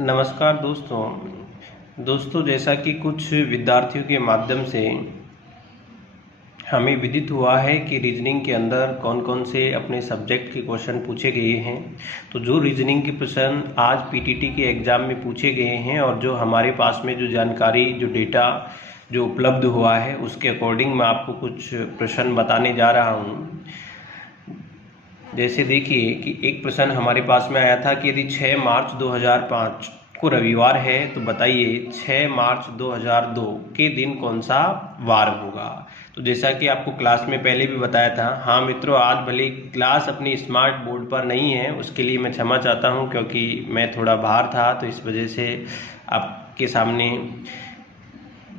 नमस्कार दोस्तों, जैसा कि कुछ विद्यार्थियों के माध्यम से हमें विदित हुआ है कि रीजनिंग के अंदर कौन कौन से अपने सब्जेक्ट के क्वेश्चन पूछे गए हैं। तो जो रीजनिंग के प्रश्न आज पीटीटी के एग्ज़ाम में पूछे गए हैं और जो हमारे पास में जो जानकारी जो डेटा जो उपलब्ध हुआ है उसके अकॉर्डिंग मैं आपको कुछ प्रश्न बताने जा रहा हूँ। जैसे देखिए कि एक प्रश्न हमारे पास में आया था कि यदि 6 मार्च 2005 को रविवार है तो बताइए 6 मार्च 2002 के दिन कौन सा वार होगा। तो जैसा कि आपको क्लास में पहले भी बताया था, हाँ मित्रों, आज भले क्लास अपनी स्मार्ट बोर्ड पर नहीं है, उसके लिए मैं क्षमा चाहता हूँ क्योंकि मैं थोड़ा बाहर था, तो इस वजह से आपके सामने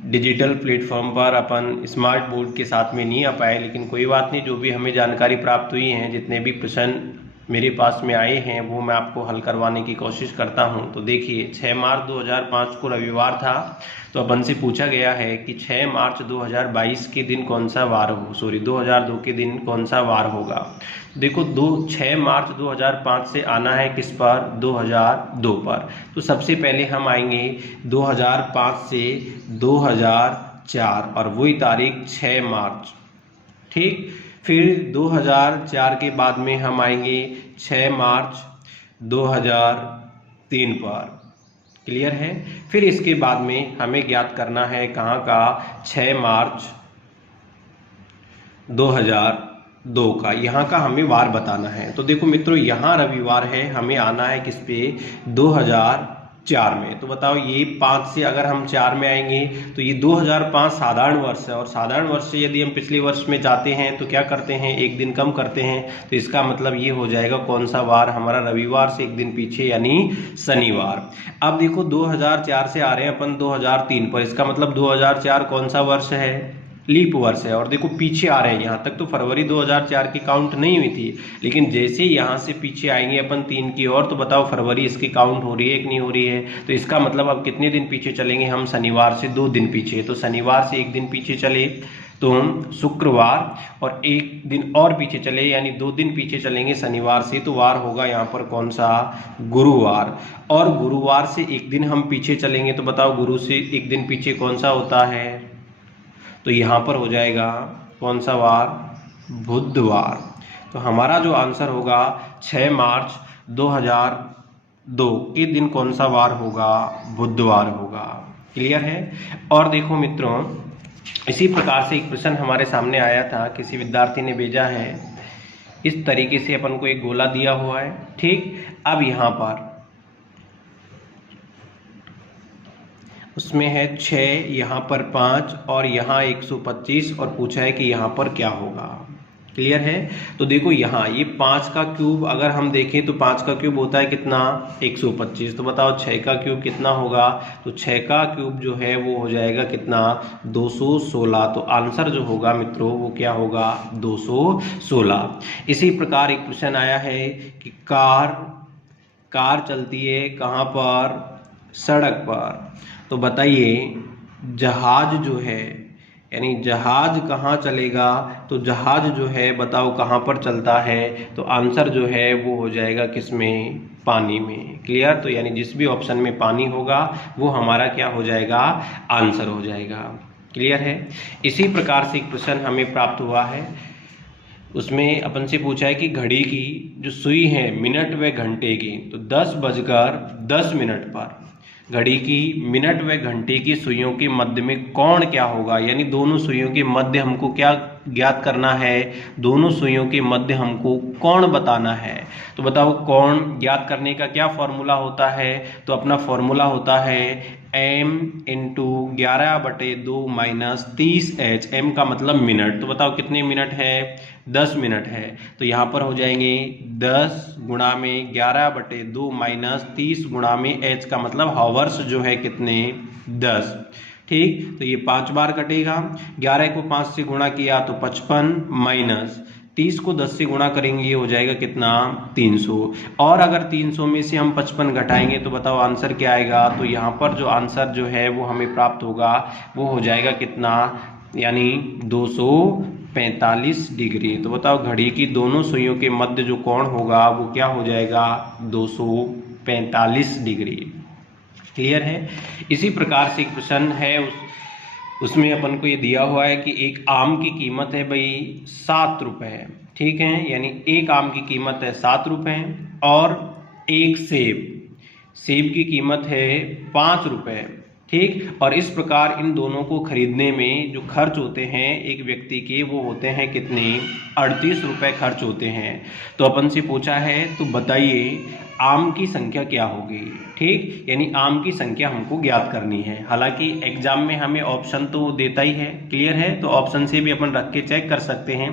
डिजिटल प्लेटफॉर्म पर अपन स्मार्ट बोर्ड के साथ में नहीं आ पाए। लेकिन कोई बात नहीं, जो भी हमें जानकारी प्राप्त हुई है, जितने भी प्रश्न मेरे पास में आए हैं वो मैं आपको हल करवाने की कोशिश करता हूं। तो देखिए 6 मार्च 2005 को रविवार था, तो अपन से पूछा गया है कि 6 मार्च 2022 के दिन कौन सा वार हो 2002 के दिन कौन सा वार होगा। देखो 6 मार्च 2005 से आना है किस पर, 2002 पर। तो सबसे पहले हम आएंगे 2005 से 2004 और वही तारीख 6 मार्च, ठीक। फिर 2004 के बाद में हम आएंगे 6 मार्च 2003 पर। क्लियर है। फिर इसके बाद में हमें ज्ञात करना है कहाँ का, 6 मार्च 2002 का, यहाँ का हमें वार बताना है। तो देखो मित्रों, यहाँ रविवार है, हमें आना है किस पे, 2004 में। तो बताओ ये 5 से अगर हम 4 में आएंगे तो ये 2005 साधारण वर्ष है, और साधारण वर्ष से यदि हम पिछले वर्ष में जाते हैं तो क्या करते हैं, एक दिन कम करते हैं। तो इसका मतलब ये हो जाएगा कौन सा वार हमारा, रविवार से एक दिन पीछे यानी शनिवार। अब देखो 2004 से आ रहे हैं अपन 2003 पर, इसका मतलब 2004 कौन सा वर्ष है, लीप वर्ष है। और देखो पीछे आ रहे हैं, यहाँ तक तो फरवरी 2004 की काउंट नहीं हुई थी, लेकिन जैसे यहाँ से पीछे आएंगे अपन 3 की ओर, तो बताओ फरवरी इसकी काउंट हो रही है कि नहीं हो रही है। तो इसका मतलब अब कितने दिन पीछे चलेंगे हम, शनिवार से 2 दिन पीछे। तो शनिवार से एक दिन पीछे चले तो हम शुक्रवार, और एक दिन और पीछे चले यानी 2 दिन पीछे चलेंगे शनिवार से, तो वार होगा यहाँ पर कौन सा, गुरुवार। और गुरुवार से एक दिन हम पीछे चलेंगे तो बताओ गुरु से एक दिन पीछे कौन सा होता है, तो यहाँ पर हो जाएगा कौन सा वार, बुधवार। तो हमारा जो आंसर होगा 6 मार्च 2002 के दिन कौन सा वार होगा, बुधवार होगा। क्लियर है। और देखो मित्रों, इसी प्रकार से एक प्रश्न हमारे सामने आया था, किसी विद्यार्थी ने भेजा है, इस तरीके से अपन को एक गोला दिया हुआ है, ठीक। अब यहाँ पर उसमें है 6, यहाँ पर 5 और यहाँ 125, और पूछा है कि यहाँ पर क्या होगा। क्लियर है। तो देखो यहाँ ये 5 का क्यूब अगर हम देखें तो 5 का क्यूब होता है कितना, 125। तो बताओ 6 का क्यूब कितना होगा, तो 6 का क्यूब जो है वो हो जाएगा कितना, 216। तो आंसर जो होगा मित्रों वो क्या होगा, 216। इसी प्रकार एक प्रश्न आया है कि कार चलती है कहाँ पर, सड़क पर। तो बताइए जहाज जो है, यानी जहाज कहाँ चलेगा, तो जहाज जो है बताओ कहाँ पर चलता है, तो आंसर जो है वो हो जाएगा किसमें, पानी में। क्लियर। तो यानी जिस भी ऑप्शन में पानी होगा वो हमारा क्या हो जाएगा, आंसर हो जाएगा। क्लियर है। इसी प्रकार से एक प्रश्न हमें प्राप्त हुआ है, उसमें अपन से पूछा है कि घड़ी की जो सुई है मिनट व घंटे की, तो 10:10 पर घड़ी की मिनट व घंटे की सुइयों के मध्य में कोण क्या होगा, यानी दोनों सुइयों के मध्य हमको क्या ज्ञात करना है, दोनों सुइयों के मध्य हमको कोण बताना है। तो बताओ कोण ज्ञात करने का क्या फॉर्मूला होता है, तो अपना फॉर्मूला होता है m into 11/2 minus 30h। m का मतलब मिनट, तो बताओ कितने मिनट है, 10 मिनट है। तो यहाँ पर हो जाएंगे 10 गुणा में 11/2 माइनस 30 गुणा में h का मतलब हावर्स जो है कितने, 10। ठीक। तो ये 5 बार कटेगा, 11 को 5 से गुणा किया तो 55 माइनस 30 को 10 से गुणा करेंगे, ये हो जाएगा कितना, 300। और अगर 300 में से हम 55 घटाएंगे तो बताओ आंसर क्या आएगा, तो यहाँ पर जो आंसर जो है वो हमें प्राप्त होगा वो हो जाएगा कितना, यानी 245 डिग्री। तो बताओ घड़ी की दोनों सुइयों के मध्य जो कोण होगा वो क्या हो जाएगा, 245 डिग्री। क्लियर है। इसी प्रकार से एक प्रश्न है उसमें अपन को ये दिया हुआ है कि एक आम की कीमत है भाई 7 रुपये, ठीक है, यानी एक आम की कीमत है 7 रुपये और एक सेब की कीमत है 5 रुपये, ठीक। और इस प्रकार इन दोनों को खरीदने में जो खर्च होते हैं एक व्यक्ति के, वो होते हैं कितने, 38 रुपये खर्च होते हैं। तो अपन से पूछा है तो बताइए आम की संख्या क्या होगी, ठीक, यानी आम की संख्या हमको ज्ञात करनी है। हालांकि एग्जाम में हमें ऑप्शन तो देता ही है, क्लियर है, तो ऑप्शन से भी अपन रख के चेक कर सकते हैं।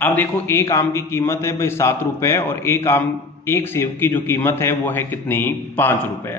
अब देखो एक आम की कीमत है भाई 7 रुपये और एक सेब की जो कीमत है वो है कितनी, 5 रुपये।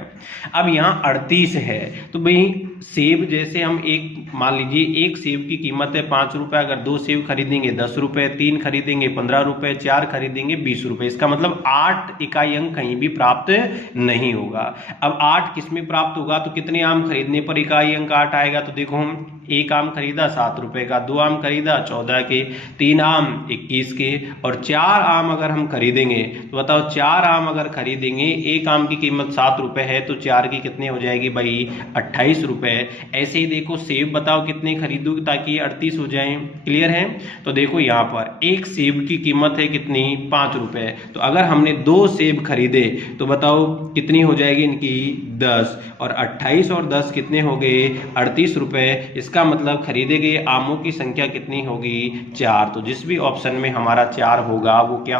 अब यहाँ 38 है तो भाई सेब जैसे हम एक मान लीजिए एक सेब की कीमत है 5 रुपये, अगर 2 सेब खरीदेंगे 10 रुपये, 3 खरीदेंगे 15 रुपये, 4 खरीदेंगे 20 रुपये, इसका मतलब 8 इकाई अंक कहीं भी प्राप्त नहीं होगा। अब 8 किस में प्राप्त होगा, तो कितने आम खरीदने पर इकाई अंक 8 आएगा, तो देखो हम एक आम खरीदा 7 रुपये का, 2 आम खरीदा 14 के, 3 आम 21 के और 4 आम अगर हम खरीदेंगे तो बताओ 4 आम अगर खरीदेंगे, एक आम की कीमत 7 रुपये है तो 4 की कितने हो जाएगी भाई 28 रुपये। ऐसे ही देखो सेब बताओ कितने खरीदोगे ताकि 38 हो जाए, क्लियर है। तो देखो यहाँ पर एक सेब की कीमत है कितनी, 5 रुपये, तो अगर हमने 2 सेब खरीदे तो बताओ कितनी हो जाएगी इनकी 10, और 28 और 10 कितने हो गए 38 रुपये। इसका मतलब खरीदे गए आमों की संख्या कितनी होगी 4। तो जिस भी ऑप्शन में हमारा 4 होगा वो क्या